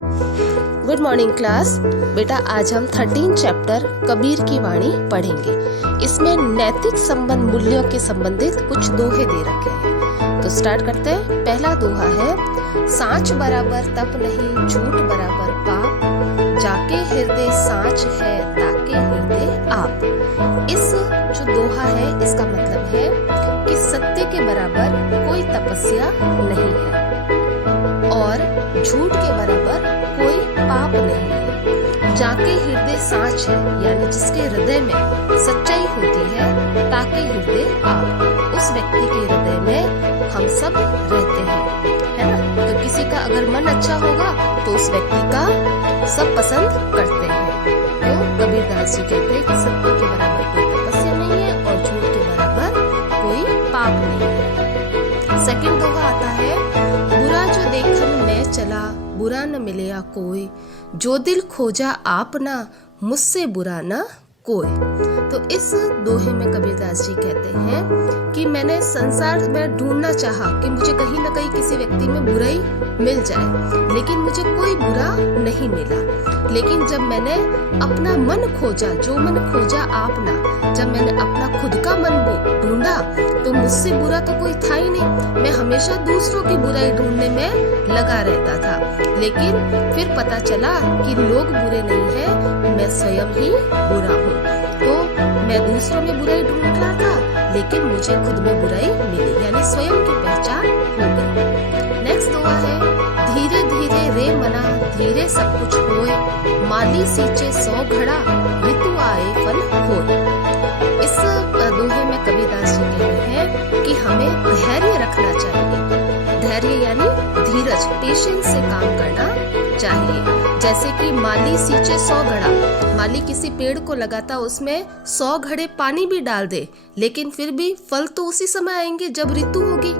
Good morning class. बेटा आज हम 13 चैप्टर कबीर की वाणी पढ़ेंगे। इसमें नैतिक संबंध मूल्यों के संबंधित कुछ दोहे दे रखे हैं, तो स्टार्ट करते हैं। पहला दोहा है, सांच बराबर तप नहीं, झूठ बराबर पाप, जाके हृदय सांच है, ताके हृदय आप। इस जो दोहा है इसका मतलब है कि सत्य के बराबर कोई तपस्या नहीं है और झूठ के बराबर कोई पाप नहीं है। जाके हृदय सांच है, यानी जिसके हृदय में सच्चाई होती है, ताके हृदय आप, उस व्यक्ति के हृदय में हम सब रहते हैं, है ना। तो किसी का अगर मन अच्छा होगा तो उस व्यक्ति का सब पसंद करते हैं। तो कबीरदास जी कहते हैं कि सत्य के बराबर कोई तपस्या नहीं है और झूठ के बराबर कोई पाप नहीं है। सेकंड दोहा आता है, बुरा जो देखन मैं चला, बुरा न मिलया कोई, जो दिल खोजा आपना, मुझसे बुरा न कोई। तो इस दोहे में कबीरदास जी कहते हैं कि मैंने संसार में ढूंढना चाहा कि मुझे कहीं न कहीं किसी व्यक्ति में बुराई मिल जाए, लेकिन मुझे कोई बुरा नहीं मिला। लेकिन जब मैंने अपना मन खोजा, जो मन खोजा आपना, जब मैंने अपना खुद का मन ढूंढा तो मुझसे बुरा तो कोई था ही नहीं। मैं हमेशा दूसरों की बुराई ढूंढने में लगा रहता था, लेकिन फिर पता चला कि लोग बुरे नहीं हैं, मैं स्वयं ही बुरा हूँ। तो मैं दूसरों में बुराई ढूंढ रहा था, लेकिन मुझे खुद में बुराई मिली, यानी स्वयं की पहचान हो गई। नेक्स्ट दोहा है, धीरे धीरे रे मना, धीरे सब कुछ होए, माली सींचे 100 घड़ा, ऋतु आए फल होए। इस दोहे में कबीरदास जी कह रहे हैं कि हमें धैर्य रखना चाहिए। धैर्य यानी धीरज, पेशेंस से काम करना चाहिए। जैसे कि माली सींचे 100 घड़ा, माली किसी पेड़ को लगाता, उसमें 100 घड़े पानी भी डाल दे, लेकिन फिर भी फल तो उसी समय आएंगे जब ऋतु होगी,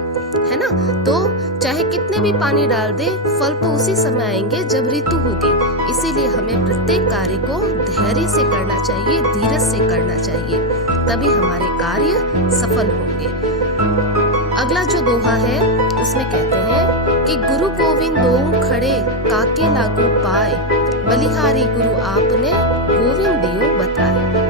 है ना। तो चाहे कितने भी पानी डाल दे, फल तो उसी समय आएंगे जब ऋतु होगी। इसीलिए हमें प्रत्येक कार्य को धैर्य से करना चाहिए, धीरज से करना चाहिए, तभी हमारे कार्य सफल होंगे। अगला जो दोहा है उसमें कहते हैं कि गुरु गोविंद दोऊ खड़े, काके लागू पाए, बलिहारी गुरु आपने, गोविंद दियो बताए।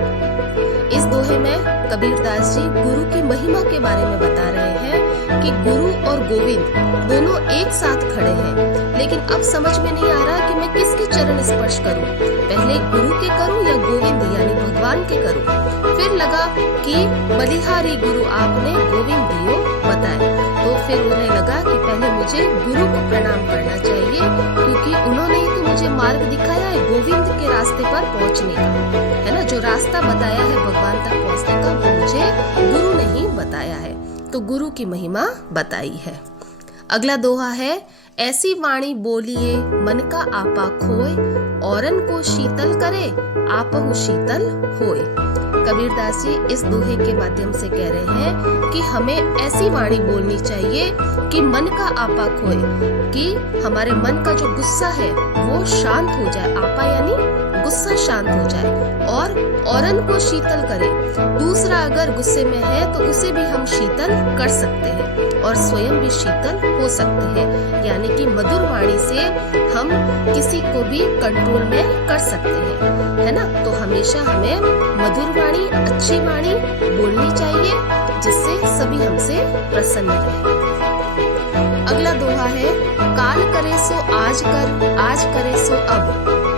इस दोहे में कबीरदास जी गुरु की महिमा के बारे में बता रहे हैं कि गुरु और गोविंद दोनों एक साथ खड़े हैं, लेकिन अब समझ में नहीं आ रहा कि मैं किसके चरण स्पर्श करूं, पहले गुरु के करूं या गोविंद यानी भगवान के करूं। फिर लगा कि बलिहारी गुरु आपने, गोविंद दियो बताए। तो फिर उन्हें लगा कि पहले मुझे गुरु को प्रणाम करना चाहिए, क्योंकि उन्होंने ही तो मुझे मार्ग दिखाया है गोविंद के रास्ते पर पहुंचने का, है ना। जो रास्ता बताया है भगवान तक पहुंचने का, वो मुझे गुरु ने ही बताया है। तो गुरु की महिमा बताई है। अगला दोहा है, ऐसी वाणी बोलिए, मन का आपा खोए, औरन को शीतल करे, आपहु शीतल होए। कबीरदास जी इस दोहे के माध्यम से कह रहे हैं कि हमें ऐसी वाणी बोलनी चाहिए कि मन का आपा खोए, कि हमारे मन का जो गुस्सा है वो शांत हो जाए, आपा यानी गुस्सा शांत हो जाए, और औरन को शीतल करे। दूसरा अगर गुस्से में है तो उसे भी हम शीतल कर सकते हैं और स्वयं भी शीतल हो सकते हैं, यानी कि मधुर वाणी से हम किसी को भी कंट्रोल में कर सकते हैं, है ना। तो हमेशा हमें मधुर वाणी, अच्छी वाणी बोलनी चाहिए, जिससे सभी हमसे प्रसन्न रहे। अगला दोहा है, काल करे सो आज कर, आज करे सो अब,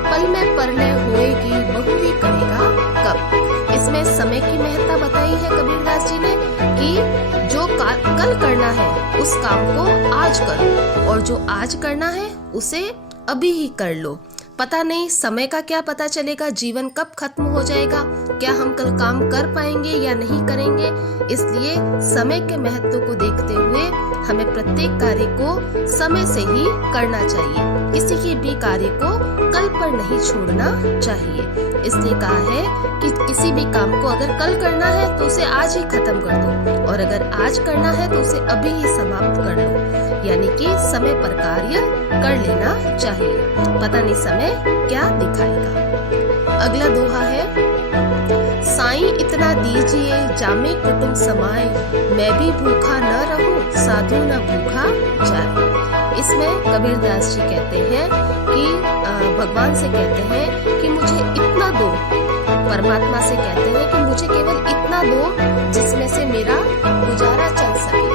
पल में परलय होएगी, बहुरी करेगा कब। इसमें समय की महत्ता बताई है कबीरदास जी ने कि जो कल करना है उस काम को आज करो, और जो आज करना है उसे अभी ही कर लो। पता नहीं समय का क्या पता चलेगा, जीवन कब खत्म हो जाएगा, क्या हम कल काम कर पाएंगे या नहीं करेंगे। इसलिए समय के महत्व को देखते हुए हमें प्रत्येक कार्य को समय से ही करना चाहिए, किसी के भी कार्य को कल पर नहीं छोड़ना चाहिए। इसलिए कहा है कि किसी भी काम को अगर कल करना है तो उसे आज ही खत्म कर दो, और अगर आज करना है तो उसे अभी ही समाप्त कर लो, यानी कि समय पर कार्य कर लेना चाहिए, पता नहीं समय क्या दिखाएगा। अगला दोहा है, साईं इतना दीजिए, जामे कुटुंब समाए, मैं भी भूखा न रहूं, साधु न भूखा जाए। इसमें कबीरदास जी कहते हैं कि भगवान से कहते हैं कि मुझे इतना दो, परमात्मा से कहते हैं कि मुझे केवल इतना दो जिसमें से मेरा गुजारा चल सके,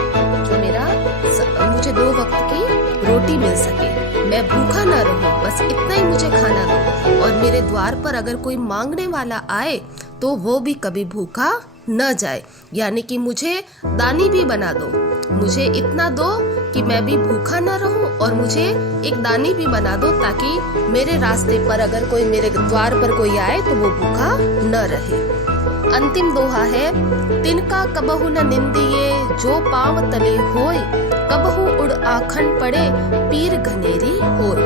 मुझे 2 वक्त की रोटी मिल सके, मैं भूखा ना रहूं, बस इतना ही मुझे खाना दो। और मेरे द्वार पर अगर कोई मांगने वाला आए तो वो भी कभी भूखा न जाए, यानी कि मुझे दानी भी बना दो, मुझे इतना दो कि मैं भी भूखा न रहूं और मुझे एक दानी भी बना दो, ताकि मेरे रास्ते पर अगर कोई, मेरे द्वार पर कोई आए तो वो भूखा न रहे। अंतिम दोहा है, तिनका कबहु न निंदिए जो पांव तले होय, कबहु उड़ आखन पड़े पीर घनेरी होय।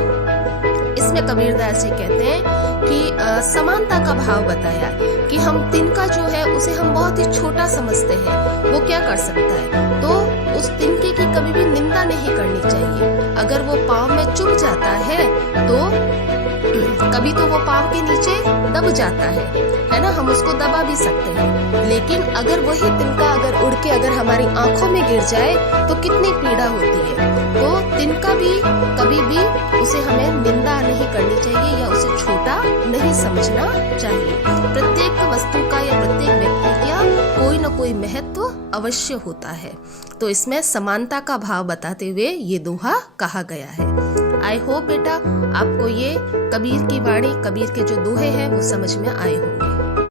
इसमें कबीरदास जी कहते हैं कि समानता का भाव बताया कि हम तिनका जो है उसे हम बहुत ही छोटा समझते हैं, वो क्या कर सकता है, तो उस तिनके की कभी भी निंदा नहीं करनी चाहिए। अगर वो पाँव में चुभ जाता है तो कभी तो वो पाँव के नीचे दब जाता है ना, हम उसको दबा भी सकते हैं, लेकिन अगर वही तिनका अगर उड़ के अगर हमारी आंखों में गिर जाए तो कितनी पीड़ा होती है। तो तिनका भी कभी भी उसे हमें निंदा नहीं करनी चाहिए या उसे छोटा नहीं समझना चाहिए। प्रत्येक वस्तु का या प्रत्येक व्यक्ति का कोई न कोई महत्व अवश्य होता है, तो इसमें समानता का भाव बताते हुए ये दोहा कहा गया है। आई होप बेटा आपको ये कबीर की वाणी, कबीर के जो दोहे हैं वो समझ में आए होंगे।